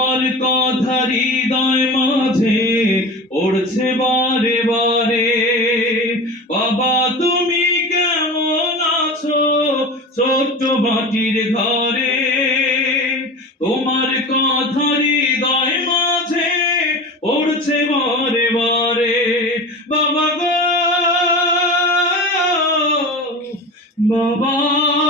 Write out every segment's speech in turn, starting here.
তোমার কথা হৃদয় মাঝে পড়ছে বারে বারে। বাবা, তুমি কেমন আছো ছোট্ট মাটির ঘরে? তোমার কথা হৃদয় মাঝে পড়ছে বারে বারে। বাবা গো, বাবা।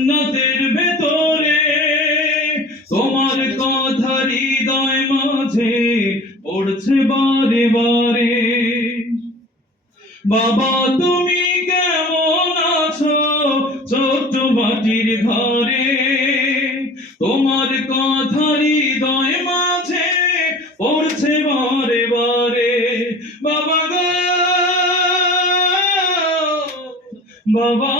জান্নাতের ভেতরে, তোমার কথা হৃদয় মাঝে পড়ছে বারে বারে। বাবা, তুমি কেমন আছো? ছোট্ট মাটির ঘরে, তোমার কথা হৃদয় মাঝে পড়ছে বারে বারে। বাবা গো, বাবা।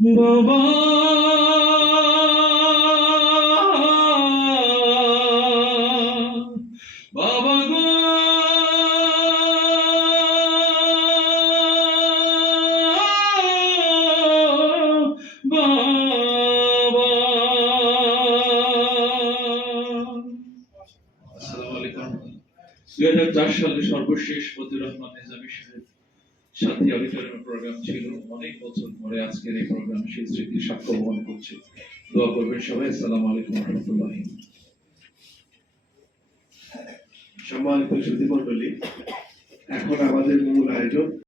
বাবা বাবা। সালে সর্বশেষ রহমান নিজামী সাহেব সাথী প্রোগ্রাম ছিল। অনেক বছর পরে আজকের এই প্রোগ্রাম সেই স্মৃতি সাক্ষ্য বহন করছে। দোয়া করবেন সবাই। আসসালামু আলাইকুম রহমতুল্লাহ। সম্মানিত সুধীমণ্ডলী, এখন আমাদের মূল আয়োজন